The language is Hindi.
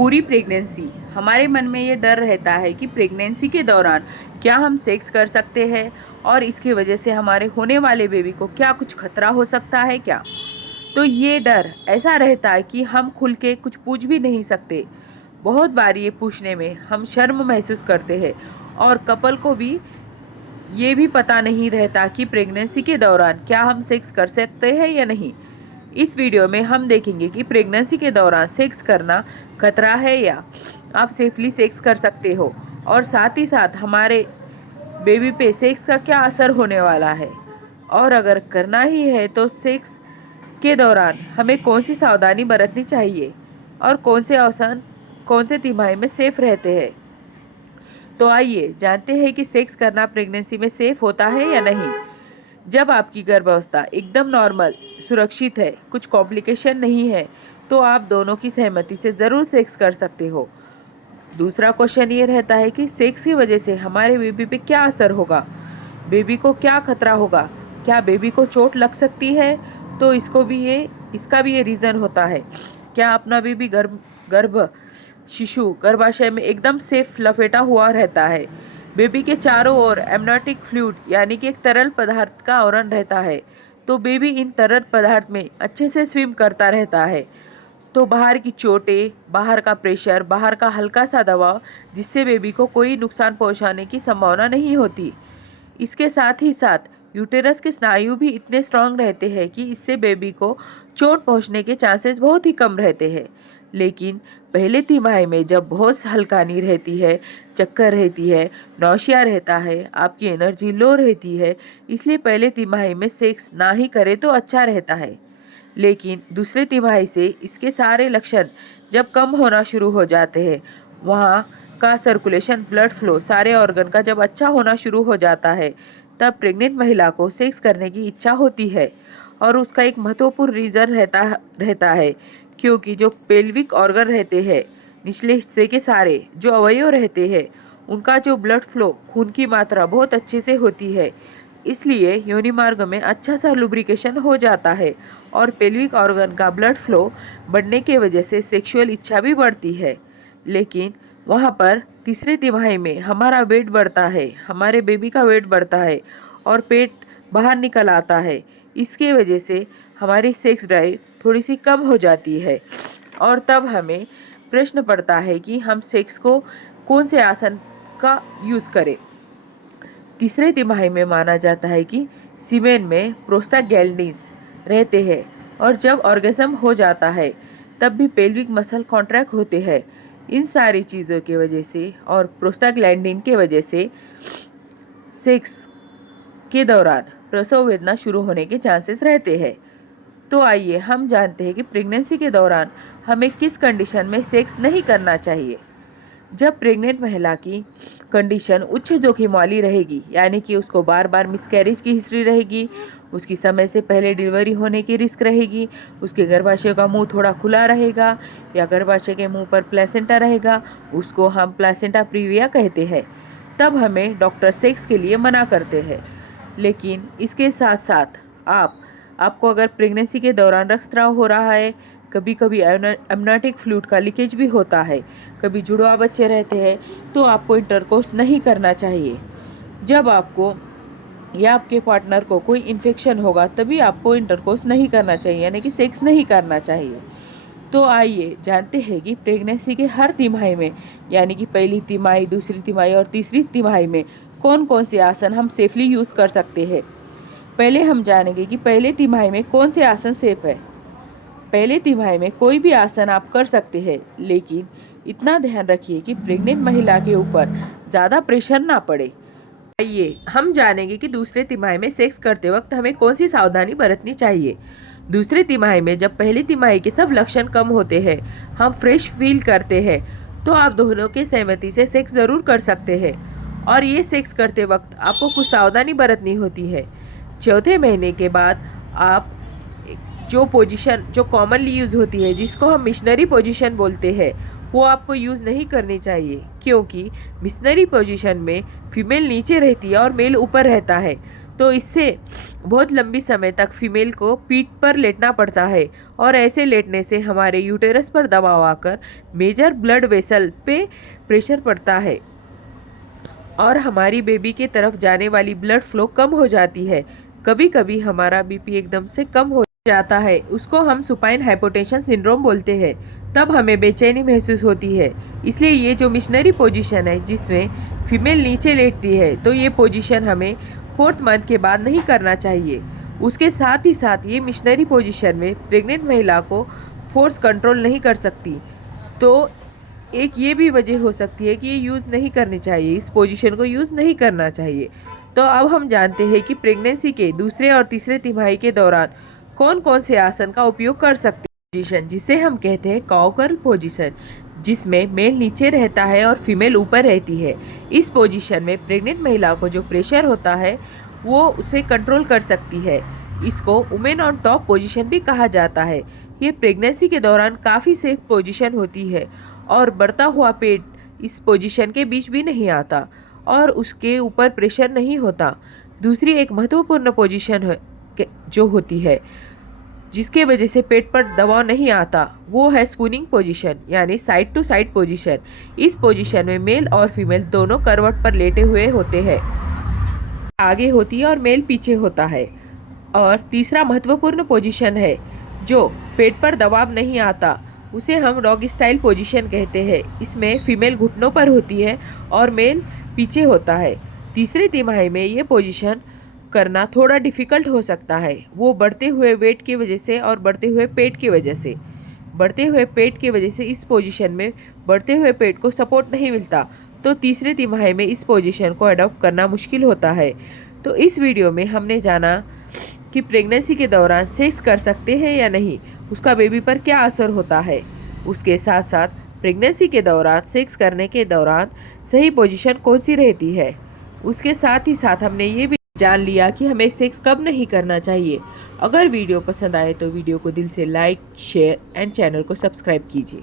पूरी प्रेगनेंसी हमारे मन में ये डर रहता है कि प्रेगनेंसी के दौरान क्या हम सेक्स कर सकते हैं और इसकी वजह से हमारे होने वाले बेबी को क्या कुछ खतरा हो सकता है क्या। तो ये डर ऐसा रहता है कि हम खुल के कुछ पूछ भी नहीं सकते। बहुत बार ये पूछने में हम शर्म महसूस करते हैं और कपल को भी ये भी पता नहीं रहता कि प्रेगनेंसी के दौरान क्या हम सेक्स कर सकते हैं या नहीं। इस वीडियो में हम देखेंगे कि प्रेगनेंसी के दौरान सेक्स करना खतरा है या आप सेफली सेक्स कर सकते हो, और साथ ही साथ हमारे बेबी पे सेक्स का क्या असर होने वाला है, और अगर करना ही है तो सेक्स के दौरान हमें कौन सी सावधानी बरतनी चाहिए और कौन से तिमाही में सेफ रहते हैं। तो आइए जानते हैं कि सेक्स करना प्रेगनेंसी में सेफ होता है या नहीं। जब आपकी गर्भावस्था एकदम नॉर्मल सुरक्षित है, कुछ कॉम्प्लिकेशन नहीं है, तो आप दोनों की सहमति से ज़रूर सेक्स कर सकते हो। दूसरा क्वेश्चन ये रहता है कि सेक्स की वजह से हमारे बेबी पे क्या असर होगा, बेबी को क्या खतरा होगा, क्या बेबी को चोट लग सकती है। तो इसका भी ये रीज़न होता है। क्या अपना बेबी गर्भ शिशु गर्भाशय में एकदम सेफ लपेटा हुआ रहता है। बेबी के चारों ओर एमनाटिक फ्लूइड यानी कि एक तरल पदार्थ का आवरण रहता है, तो बेबी इन तरल पदार्थ में अच्छे से स्विम करता रहता है। तो बाहर की चोटें, बाहर का प्रेशर, बाहर का हल्का सा दबाव, जिससे बेबी को कोई नुकसान पहुंचाने की संभावना नहीं होती। इसके साथ ही साथ यूटेरस के स्नायु भी इतने स्ट्रांग रहते हैं कि इससे बेबी को चोट पहुंचने के चांसेस बहुत ही कम रहते हैं। लेकिन पहले तिमाही में जब बहुत हल्कानी रहती है, चक्कर रहती है, नौशिया रहता है, आपकी एनर्जी लो रहती है, इसलिए पहले तिमाही में सेक्स ना ही करे तो अच्छा रहता है। लेकिन दूसरे तिमाही से इसके सारे लक्षण जब कम होना शुरू हो जाते हैं, वहाँ का सर्कुलेशन, ब्लड फ्लो सारे ऑर्गन का जब अच्छा होना शुरू हो जाता है, तब प्रेग्नेंट महिला को सेक्स करने की इच्छा होती है। और उसका एक महत्वपूर्ण रीज़न रहता है, क्योंकि जो पेल्विक ऑर्गन रहते हैं, निचले हिस्से के सारे जो अवयव रहते हैं, उनका जो ब्लड फ्लो, खून की मात्रा बहुत अच्छे से होती है। इसलिए योनि मार्ग में अच्छा सा लुब्रिकेशन हो जाता है और पेल्विक ऑर्गन का ब्लड फ्लो बढ़ने के वजह से सेक्सुअल इच्छा भी बढ़ती है। लेकिन वहाँ पर तीसरे तिमाही में हमारा वेट बढ़ता है, हमारे बेबी का वेट बढ़ता है और पेट बाहर निकल आता है। इसके वजह से हमारी सेक्स ड्राइव थोड़ी सी कम हो जाती है और तब हमें प्रश्न पड़ता है कि हम सेक्स को कौन से आसन का यूज़ करें। तीसरे तिमाही में माना जाता है कि सीमेन में प्रोस्टाग्लैंडिन्स रहते हैं और जब ऑर्गेज्म हो जाता है तब भी पेल्विक मसल कॉन्ट्रैक्ट होते हैं। इन सारी चीज़ों की वजह से और प्रोस्टाग्लैंडिन के वजह से सेक्स के दौरान प्रसव वेदना शुरू होने के चांसेस रहते हैं। तो आइए हम जानते हैं कि प्रेगनेंसी के दौरान हमें किस कंडीशन में सेक्स नहीं करना चाहिए। जब प्रेग्नेंट महिला की कंडीशन उच्च जोखिम वाली रहेगी, यानी कि उसको बार बार मिसकैरेज की हिस्ट्री रहेगी, उसकी समय से पहले डिलीवरी होने की रिस्क रहेगी, उसके गर्भाशय का मुंह थोड़ा खुला रहेगा या गर्भाशय के मुंह पर प्लेसेंटा रहेगा, उसको हम प्लेसेंटा प्रीविया कहते हैं, तब हमें डॉक्टर सेक्स के लिए मना करते हैं। लेकिन इसके साथ साथ आपको अगर प्रेगनेंसी के दौरान रक्तस्राव हो रहा है, कभी कभी एमनाटिक फ्लूइड का लीकेज भी होता है, कभी जुड़वा बच्चे रहते हैं, तो आपको इंटरकोर्स नहीं करना चाहिए। जब आपको या आपके पार्टनर को कोई इन्फेक्शन होगा तभी आपको इंटरकोर्स नहीं करना चाहिए, यानी कि सेक्स नहीं करना चाहिए। तो आइए जानते हैं कि प्रेगनेंसी के हर तिमाही में, यानी कि पहली तिमाही, दूसरी तिमाही और तीसरी तिमाही में कौन कौन से आसन हम सेफली यूज़ कर सकते हैं। पहले हम जानेंगे कि पहले तिमाही में कौन से आसन सेफ है। पहले तिमाही में कोई भी आसन आप कर सकते हैं, लेकिन इतना ध्यान रखिए कि प्रेग्नेंट महिला के ऊपर ज़्यादा प्रेशर ना पड़े। आइए हम जानेंगे कि दूसरे तिमाही में सेक्स करते वक्त हमें कौन सी सावधानी बरतनी चाहिए। दूसरे तिमाही में जब पहली तिमाही के सब लक्षण कम होते हैं, हम फ्रेश फील करते हैं, तो आप दोनों के सहमति से सेक्स ज़रूर कर सकते हैं। और ये सेक्स करते वक्त आपको कुछ सावधानी बरतनी होती है। चौथे महीने के बाद आप जो पोजीशन जो कॉमनली यूज़ होती है, जिसको हम मिशनरी पोजीशन बोलते हैं, वो आपको यूज़ नहीं करनी चाहिए, क्योंकि मिशनरी पोजीशन में फीमेल नीचे रहती है और मेल ऊपर रहता है। तो इससे बहुत लंबी समय तक फीमेल को पीठ पर लेटना पड़ता है और ऐसे लेटने से हमारे यूटेरस पर दबाव आकर मेजर ब्लड वेसल पे प्रेशर पड़ता है और हमारी बेबी के तरफ जाने वाली ब्लड फ्लो कम हो जाती है। कभी कभी हमारा बीपी एकदम से कम हो जाता है, उसको हम सुपाइन हाइपोटेंशन सिंड्रोम बोलते हैं। तब हमें बेचैनी महसूस होती है। इसलिए ये जो मिशनरी पोजीशन है जिसमें फीमेल नीचे लेटती है, तो ये पोजीशन हमें 4th मंथ के बाद नहीं करना चाहिए। उसके साथ ही साथ ये मिशनरी पोजीशन में प्रेग्नेंट महिला को फोर्स कंट्रोल नहीं कर सकती। तो एक ये भी वजह हो सकती है कि ये यूज़ नहीं करनी चाहिए, इस पोजीशन को यूज़ नहीं करना चाहिए। तो अब हम जानते हैं कि प्रेगनेंसी के दूसरे और तीसरे तिमाही के दौरान कौन कौन से आसन का उपयोग कर सकते हैं। पोजीशन जिसे हम कहते हैं काउगर्ल पोजीशन, जिसमें मेल नीचे रहता है और फीमेल ऊपर रहती है। इस पोजीशन में प्रेग्नेंट महिला को जो प्रेशर होता है वो उसे कंट्रोल कर सकती है। इसको वुमेन ऑन टॉप पोजीशन भी कहा जाता है। ये प्रेगनेंसी के दौरान काफ़ी सेफ पोजीशन होती है और बढ़ता हुआ पेट इस पोजीशन के बीच भी नहीं आता और उसके ऊपर प्रेशर नहीं होता। दूसरी एक महत्वपूर्ण पोजीशन जो होती है जिसके वजह से पेट पर दबाव नहीं आता, वो है स्पूनिंग पोजीशन, यानी साइड टू साइड पोजीशन। इस पोजीशन में मेल और फीमेल दोनों करवट पर लेटे हुए होते हैं, आगे होती है और मेल पीछे होता है। और तीसरा महत्वपूर्ण पोजीशन है जो पेट पर दबाव नहीं आता, उसे हम डॉग स्टाइल पोजीशन कहते हैं। इसमें फीमेल घुटनों पर होती है और मेल पीछे होता है। तीसरे तिमाही में ये पोजीशन करना थोड़ा डिफ़िकल्ट हो सकता है, वो बढ़ते हुए वेट की वजह से और बढ़ते हुए पेट की वजह से। बढ़ते हुए पेट की वजह से इस पोजीशन में बढ़ते हुए पेट को सपोर्ट नहीं मिलता, तो तीसरे तिमाही में इस पोजीशन को अडॉप्ट करना मुश्किल होता है। तो इस वीडियो में हमने जाना कि प्रेगनेंसी के दौरान सेक्स कर सकते हैं या नहीं, उसका बेबी पर क्या असर होता है। उसके साथ साथ प्रेगनेंसी के दौरान सेक्स करने के दौरान सही पोजीशन कौन सी रहती है। उसके साथ ही साथ हमने ये भी जान लिया कि हमें सेक्स कब नहीं करना चाहिए। अगर वीडियो पसंद आए तो वीडियो को दिल से लाइक, शेयर एंड चैनल को सब्सक्राइब कीजिए।